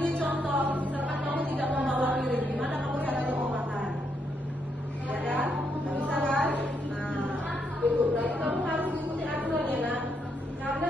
ini contoh, misalkan kamu tidak membawa piring, gimana kamu caranya mau makan? Ya kan? Nggak bisa kan? Nah, itu berarti kamu harus ikuti aturan ya nak. Karena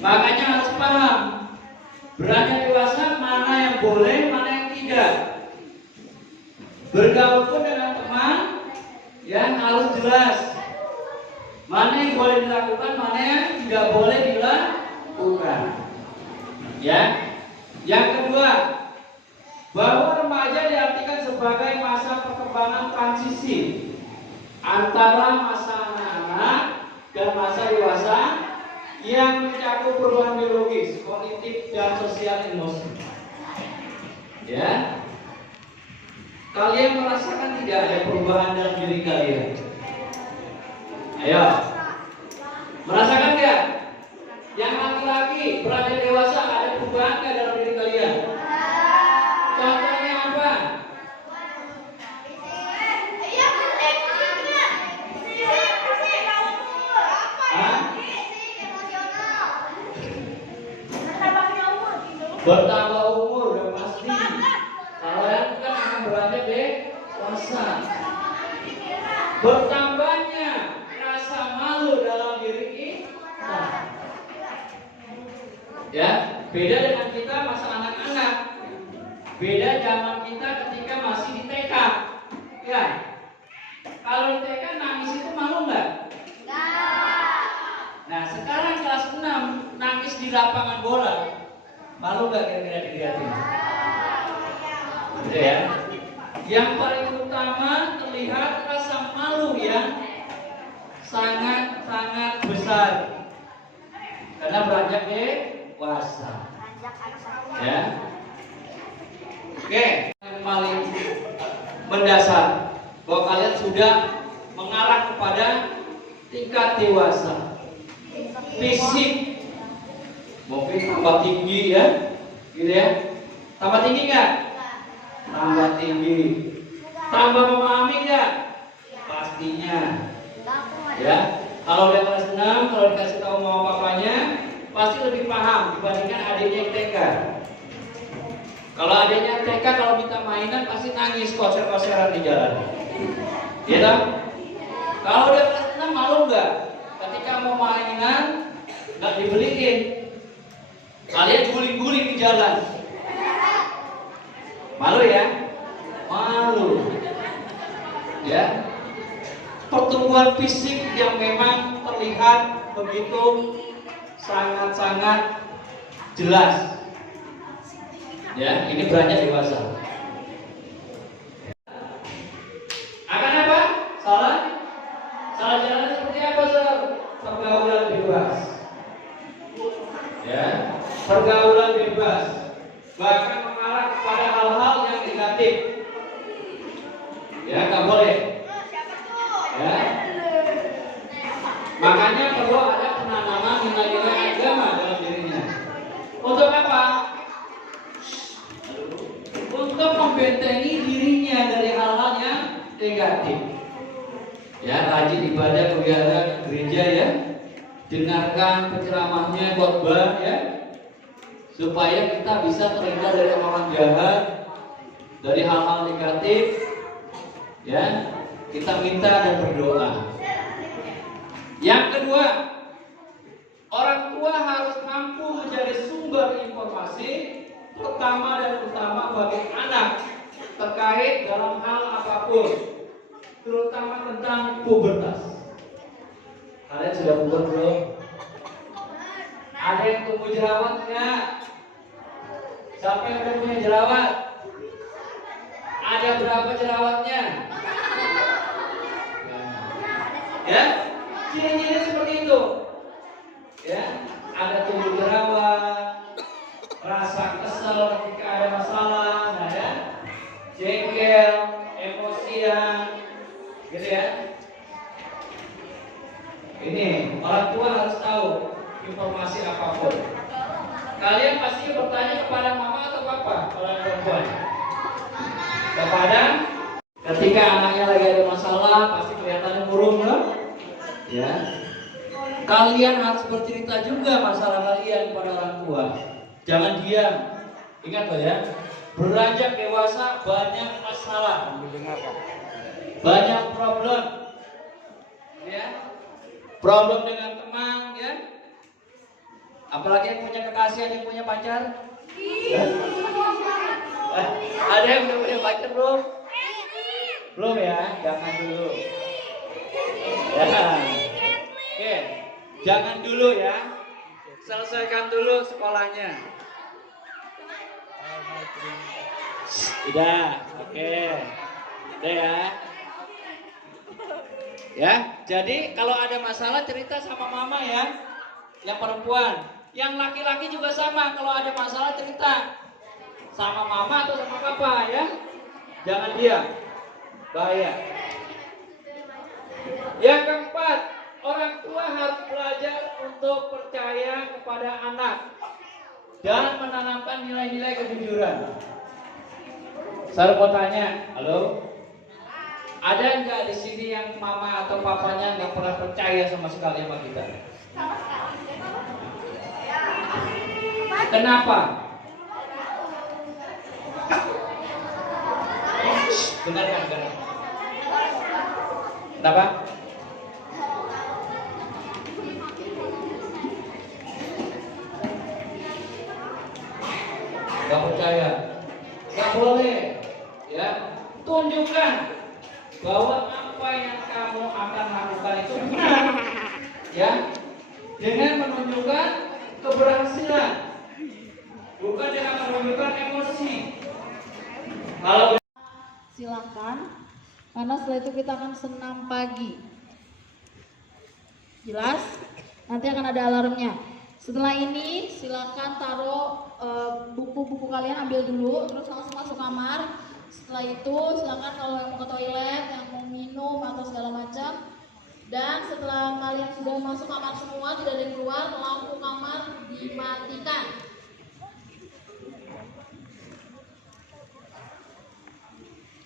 Makanya harus paham. Beranjak dewasa mana yang boleh, mana yang tidak. Bergaul pun dengan teman yang harus jelas. Mana yang boleh dilakukan, mana yang tidak boleh dilakukan. Ya. Yang kedua, bahwa remaja diartikan sebagai masa perkembangan transisi antara masa anak-anak dan masa dewasa yang mencakup perubahan biologis, kognitif, dan sosial emosi. Ya, kalian merasakan tidak ada perubahan dalam diri kalian? Ayo, merasakan nggak? Yang laki-laki beranjak dewasa ada perubahan nggak dalam diri kalian? Contohnya apa? Bertambah umur udah pasti. Kalian kan akan beranjak dewasa. Bertambahnya rasa malu dalam diri kita. Ya, beda dengan kita masa anak-anak. Beda zaman kita ketika masih di TK. Ya. Kalau di TK nangis itu malu nggak? Nah, sekarang kelas 6 nangis di lapangan bola. Malu nggak kira-kira dilihatin? Gitu ya. Yang paling utama terlihat rasa malu yang sangat-sangat besar karena beranjak dewasa. Ya. Oke, yang paling mendasar bahwa kalian sudah mengarah kepada tingkat dewasa. Fisik mungkin tambah tinggi ya, gitu ya. Tambah tinggi nggak? Tambah tinggi. Tambah memahami nggak? Pastinya. Ya. Kalau udah kelas 6, kalau dikasih tahu mau papanya, pasti lebih paham dibandingkan adiknya yang TK. Kalau adiknya TK kalau minta mainan pasti nangis koser-koseran di jalan. Ya tak? Kalau udah kelas 6 malu nggak? Ketika mau mainan nggak dibeliin, kalian guling-guling di jalan. Malu ya? Malu. Ya. Pertumbuhan fisik yang memang terlihat begitu sangat-sangat jelas. Ya, ini beranjak dewasa. Akan apa? Salah jalan seperti apa, Sir? Pergaulan bebas. Ya, pergaulan bebas. Bahkan mengarah kepada hal-hal yang negatif. Ya, nggak boleh. Ya. Makanya perlu ada penanaman nilai-nilai agama dalam dirinya. Untuk apa? Untuk membentengi dirinya dari hal-hal yang negatif. Ya, rajin ibadah kegiatan gereja ya. Dengarkan penceramahnya, khotbah ya. Supaya kita bisa terhindar dari orang jahat, dari hal-hal negatif. Ya, kita minta dan berdoa. Yang kedua, orang tua harus mampu menjadi sumber informasi pertama dan utama bagi anak terkait dalam hal apapun, terutama tentang pubertas. Kalian sudah puber belum? Ada yang tumbuh jerawat nggak? Siapa yang udah punya jerawat? Ada berapa jerawatnya? Ya, ciri-ciri seperti itu. Ya, ada tumbuh jerawat, rasa kesel ketika ada masalah, nah ya, jengkel, emosian, gitu ya. Ini orang tua harus tahu informasi apapun. Kalian pasti bertanya kepada mama atau papa kalau yang perempuan. Kepada ketika anaknya lagi ada masalah pasti kelihatannya murung loh. Ya. Kalian harus bercerita juga masalah kalian kepada orang tua. Jangan diam. Ingat loh ya. Beranjak dewasa banyak masalah. Banyak problem. Ya. Problem dengan teman ya. Apalagi yang punya kekasih, ada yang punya pacar? Ada yang udah punya pacar belum? Belum ya, jangan dulu. Ya. Oke, jangan dulu ya. Selesaikan dulu sekolahnya. Udah, oke. Udah ya. Ya, jadi kalau ada masalah cerita sama mama ya. Yang perempuan, yang laki-laki juga sama. Kalau ada masalah cerita sama mama atau sama papa ya. Jangan diam. Bahaya. Yang keempat, orang tua harus belajar untuk percaya kepada anak dan menanamkan nilai-nilai kejujuran. Saya mau tanya, halo? Ada nggak di sini yang mama atau papanya nggak pernah percaya sama sekali sama kita? Kenapa? Dengarkan. Kenapa? Gak percaya? Gak boleh, ya. Tunjukkan bahwa apa yang kamu akan lakukan itu benar, ya. Dengan menunjukkan keberhasilan, bukan dengan menunjukkan emosi. Kalau silakan, karena setelah itu kita akan senam pagi. Jelas? Nanti akan ada alarmnya. Setelah ini silakan taruh buku-buku kalian, ambil dulu, terus langsung masuk kamar. Setelah itu silakan kalau yang mau ke toilet, yang mau minum atau segala macam. Dan setelah kalian sudah masuk kamar semua, tidak ada yang keluar, lampu kamar dimatikan.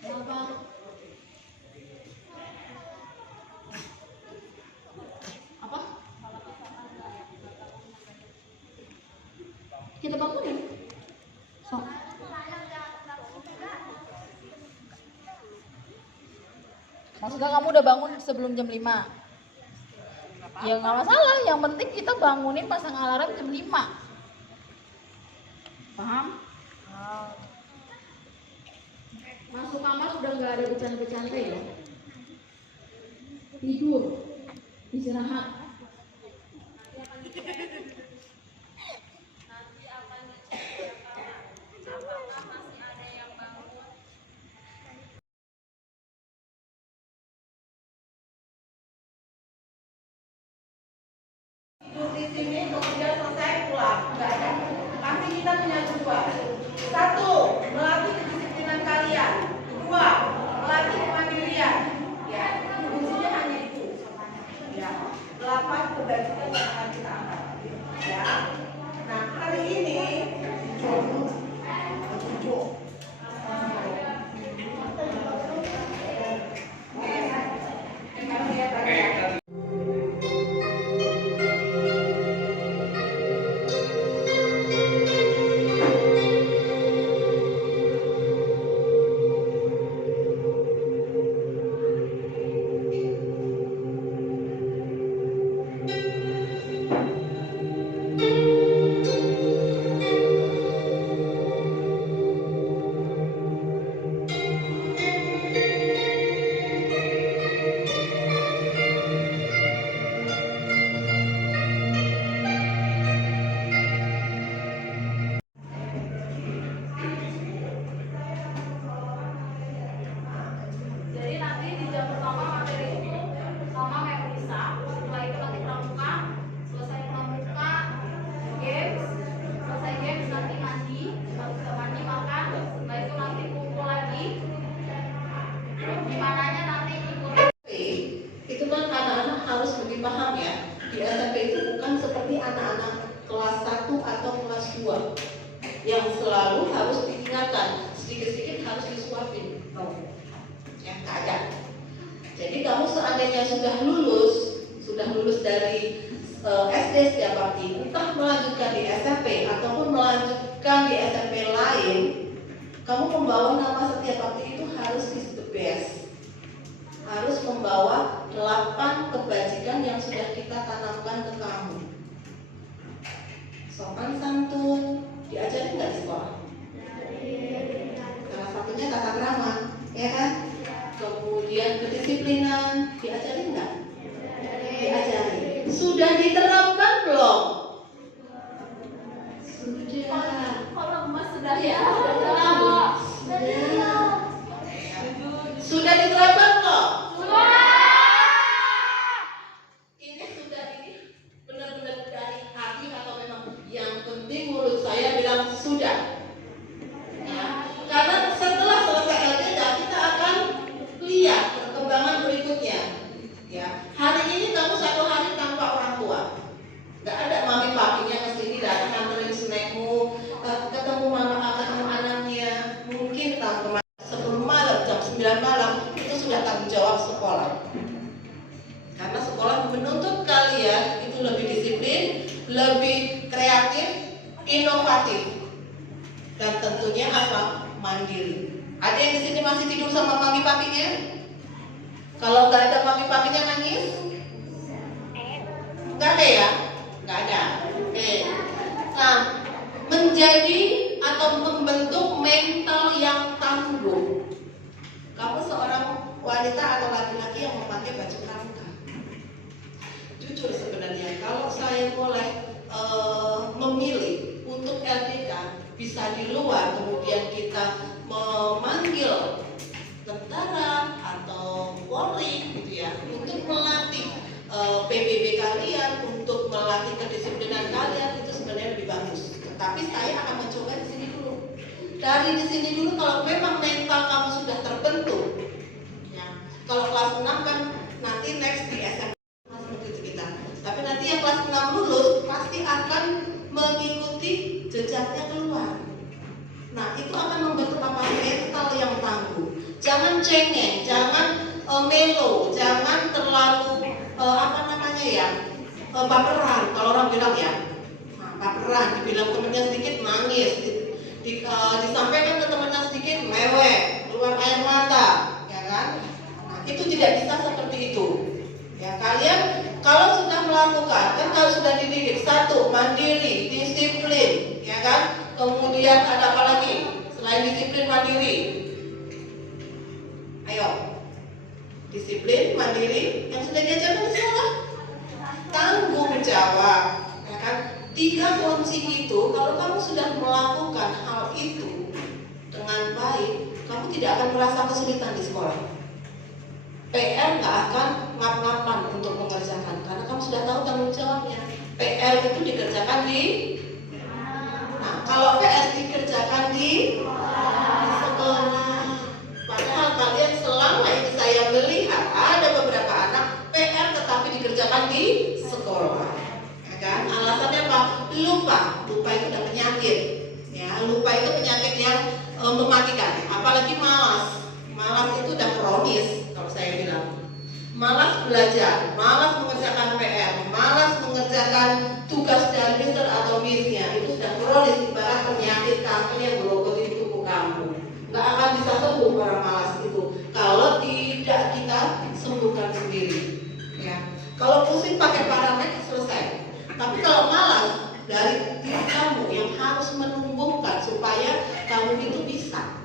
Kenapa? Apa? Kita bangunin. So. Maksudnya kamu udah bangun sebelum jam 5? Ya nggak masalah, yang penting kita bangunin pasang alarm jam 5. Paham? Masuk kamar sudah nggak ada bercanda-bercanda ya. Tidur, istirahat. Di sini kemudian selesai pulang. Enggak ada. Pasti kita punya tujuan. 1, melatih kedisiplinan kalian. 2, melatih kemandirian. Ya, kuncinya hanya itu. Ya, 8 kebajikan yang akan kita angkat. Ya. Nah, hari ini yang selalu harus diingatkan, sedikit-sedikit harus disuapin. Ya, nggak ada. Jadi kamu seandainya sudah lulus dari SD setiap pagi, entah melanjutkan di SMP ataupun melanjutkan di SMP lain, kamu membawa nama setiap pagi itu harus is the best. Harus membawa 8 kebajikan yang sudah kita tanamkan ke kamu. sopan santun, diajarin nggak di sekolah? Salah satunya tata krama, ya kan? Kemudian kedisiplinan, diajarin nggak? Diajarin. Sudah diterapkan belum? Sudah. Kalau emas sudah ya. Sudah diterapkan belum? Ini sudah benar-benar dari hati atau memang yang penting mulut saya bilang sudah. Ya, karena setelah selesai LDK kita akan lihat perkembangan berikutnya. Ya, hari ini kamu satu hari tanpa orang tua, nggak ada mami papinya kesini datang nganterin snackmu, ketemu mama, ketemu anaknya, mungkin tahu sebelum malam jam 9 malam itu sudah tanggung jawab sekolah. Karena sekolah menuntut kalian itu lebih disiplin, lebih kreatif, inovatif, dan tentunya apa? Mandiri. Ada yang di sini masih tidur sama mami papinya? Kalau nggak ada mami papinya nangis? Nggak ada ya? Nggak ada. Oke. Nah, menjadi atau membentuk mental yang tangguh. Kamu seorang wanita atau laki-laki yang memakai baju pramuka. Jujur sebenarnya, kalau saya boleh memilih untuk LDK bisa di luar, kemudian kita memanggil tentara atau Polri gitu ya, untuk melatih PBB kalian, untuk melatih kedisiplinan kalian, itu sebenarnya lebih bagus. Tetapi saya akan mencoba di sini dulu. Dari di sini dulu, kalau memang mental kamu sudah terbentuk, ya. Kalau kelas 6 kan nanti next di SMA seperti itu kita. Tapi nanti yang kelas 6 lulus pasti akan mengikuti jejaknya keluar. Nah, itu akan membentuk apa? Mental yang tangguh. Jangan cengeng, jangan melo, jangan terlalu baperan. Kalau orang bilang ya, baperan, dibilang temennya sedikit nangis, disampaikan ke temennya sedikit mewek, keluar air mata, ya kan? Nah, itu tidak bisa seperti itu. Ya, kalian kalau sudah melakukan, kan kalau sudah dididik, satu, mandiri, disiplin, ya kan? Kemudian ada apa lagi selain disiplin, mandiri? Ayo, disiplin, mandiri, yang sudah diajarkan di sekolah, tanggung jawab, ya kan? 3 kunci itu, kalau kamu sudah melakukan hal itu dengan baik, kamu tidak akan merasa kesulitan di sekolah. PR nggak akan ngap-ngapan untuk mengerjakan, karena kamu sudah tahu tanggung jawabnya. PR itu dikerjakan di, nah kalau PR dikerjakan di sekolah. Padahal kalian selama ini saya melihat ada beberapa anak PR tetapi dikerjakan di sekolah, ya kan? Alasannya apa? Lupa itu udah penyakit, ya. Lupa itu penyakit yang mematikan. Apalagi malas itu udah kronis. Kalau saya bilang malas belajar, malas mengerjakan PR, malas mengerjakan tugas dari mister atau missnya, itu sudah kronis, ibarat penyakit kanker yang berokot di tubuh kamu. Nggak akan bisa sembuh orang malas itu kalau tidak kita sembuhkan sendiri, ya. Kalau pusing pakai paramed selesai. Tapi kalau malas, dari diri kamu yang harus menumbuhkan supaya kamu itu bisa,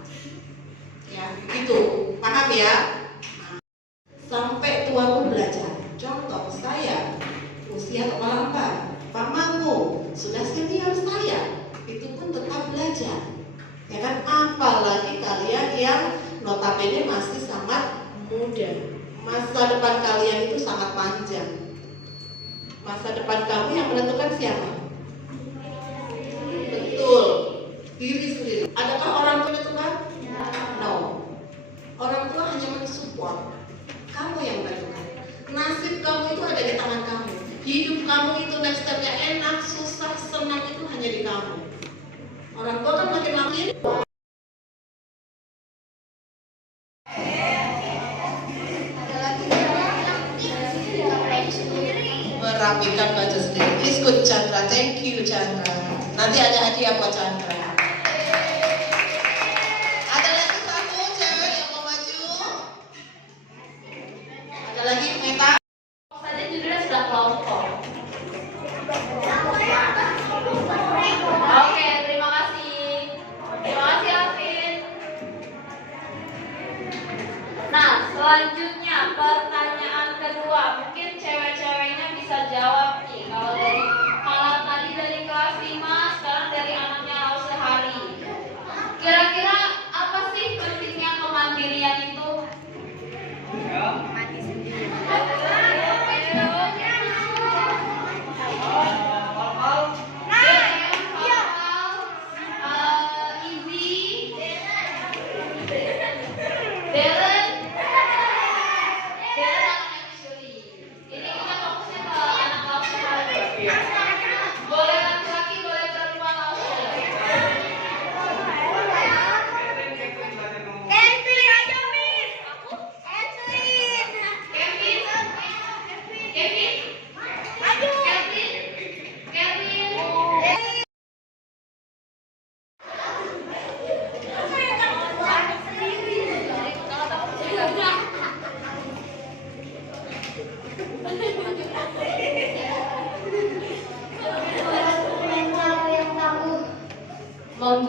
ya. Itu paham ya? Nah, sampai tua pun belajar. Contoh saya usia kepala 4, Pak Mangku sudah senior saya, itu pun tetap belajar. Ya kan, apalagi kalian yang notabene masih sangat muda. Masa depan kalian itu sangat panjang. Masa depan kamu yang menentukan siapa? Betul, diri sendiri. Adakah orang tua menentukan? No. Orang tua hanya mensupport. Kamu yang menentukan. Nasib kamu itu ada di tangan kamu. Hidup kamu itu next step-nya enak, susah, senang itu hanya di kamu. Orang tua kan makin makin merapikan baju sendiri. Please good Chandra, thank you Chandra. Nanti ada hadiah buat Chandra. Ada lagi satu cewek yang mau maju. Ada lagi Meta. Saja judulnya sudah kelompok.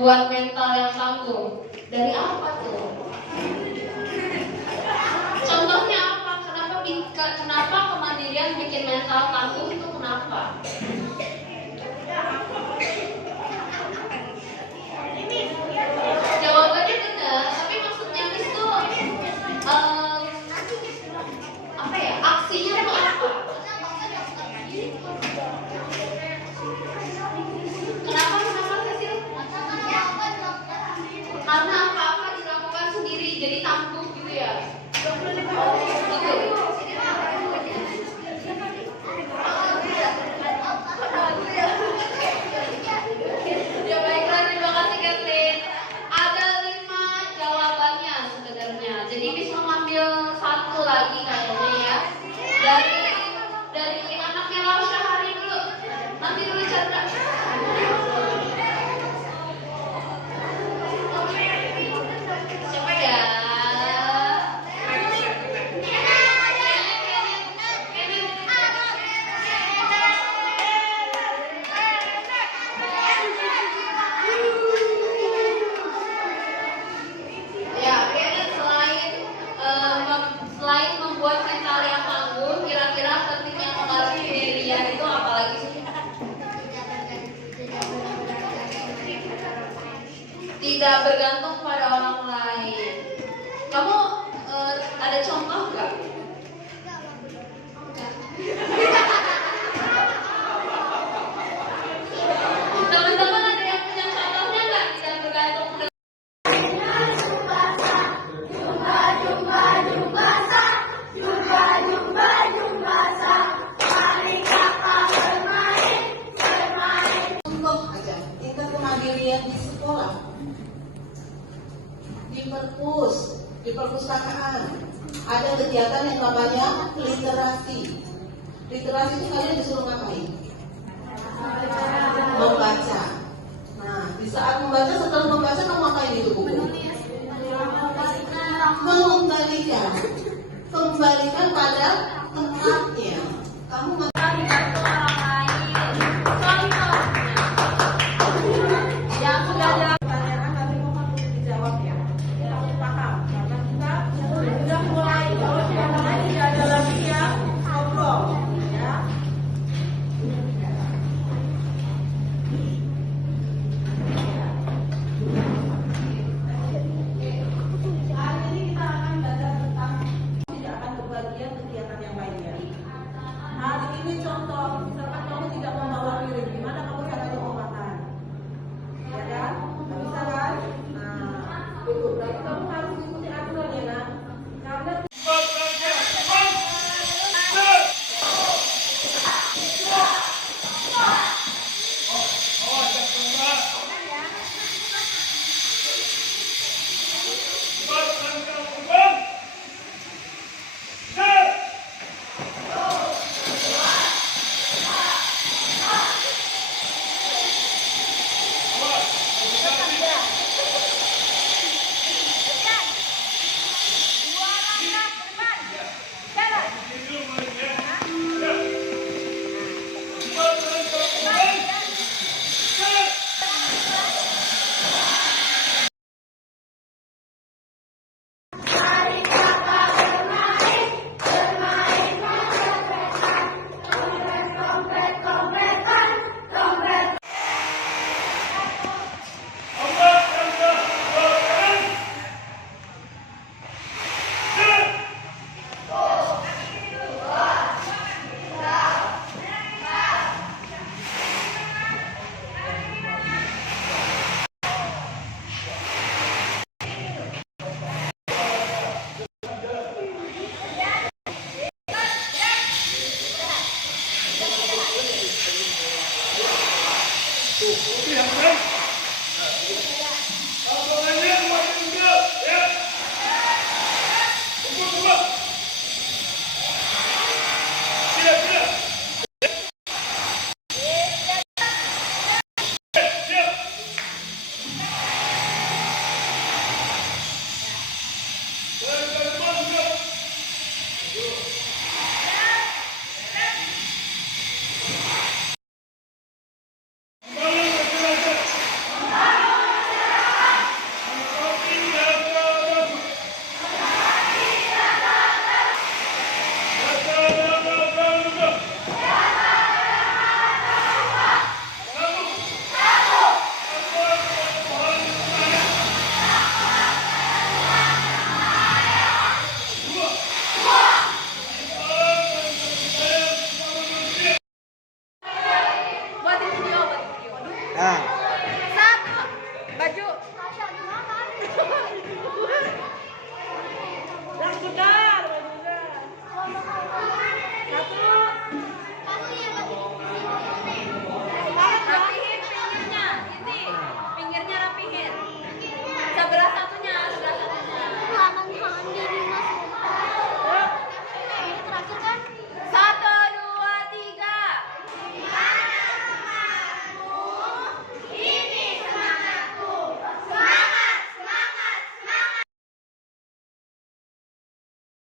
membuat mental yang tangguh? Dari apa tuh? Contohnya apa? Kenapa kemandirian bikin mental tangguh itu kenapa? Jawabannya benar, tapi maksudnya Miss tuh apa ya? Aksinya tuh apa? Kenapa Cecil? Karena apa-apa dilakukan sendiri, jadi tangguh gitu ya. Gitu. Ya baiklah, terima kasih Catherine. Ada 5 jawabannya sebenarnya. Jadi bisa ngambil satu lagi kayaknya ya. Dari anaknya Lausha hari dulu. Nanti dulu Chandra. Siapa ya? Ya, Kenneth selain membuat mental yang tangguh, kira-kira pentingnya mengerti dirinya itu apa lagi sih? Tidak bergantung pada orang lain. Kamu ada contoh nggak? Teman-teman ada yang punya contohnya nggak? Tidak bergantung pada Contoh aja, tingkat kemandirian di sekolah, di perpus, di perpustakaan, ada kegiatan yang namanya literasi. Literasi itu kalian disuruh ngapain? Membaca. Nah, di saat membaca, setelah membaca kamu ngapain itu buku? Mengembalikan. Kembalikan pada tempatnya. Kamu bantu orang lain. Contohnya, yang udah ada Pertanyaan nanti mau dijawab ya. Kita harus paham karena kita sudah mulai. Kalau sudah mulai tidak ada lagi yang ngobrol, ya. Hari ini kita akan belajar tentang tidak akan berbagian kegiatan yang lainnya. Hari ini contoh, misalkan kamu tidak membawa piring, gimana kamu caranya mau makan? Ya kan? Nggak bisa kan? Nah, itu. Berarti kamu harus ikuti aturan ya, nak. Karena Tuh, itu yang keren.